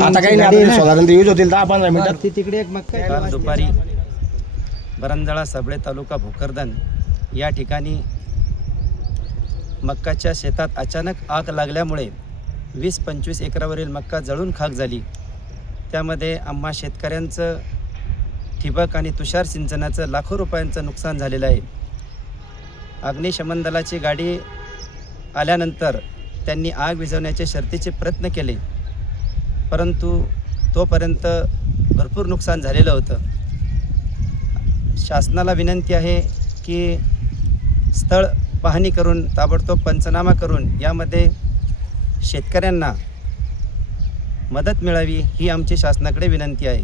आता काही नाही, साधारण यूज होतील 10-15 मिनिटात. तिकडे एक मक्का काल दुपारी बरंजाळा सबळे तालुका भोकरदन या ठिकाणी मक्काच्या शेतात अचानक आग लागल्यामुळे 20-25 एकरावरील मक्का जळून खाक झाली. त्यामध्ये आम्हा शेतकऱ्यांचं ठिबक आणि तुषार सिंचनाचं लाखो रुपयांचं नुकसान झालेलं आहे. अग्निशमन दलाची गाडी आल्यानंतर त्यांनी आग विझवण्याचे शर्तीचे प्रयत्न केले, परंतु तोपर्यंत भरपूर नुकसान झालेलं होतं. शासनाला विनंती आहे की स्थळ पाहणी करून ताबडतोब पंचनामा करून यामध्ये शेतकऱ्यांना मदत मिळावी ही आमची शासनाकडे विनंती आहे.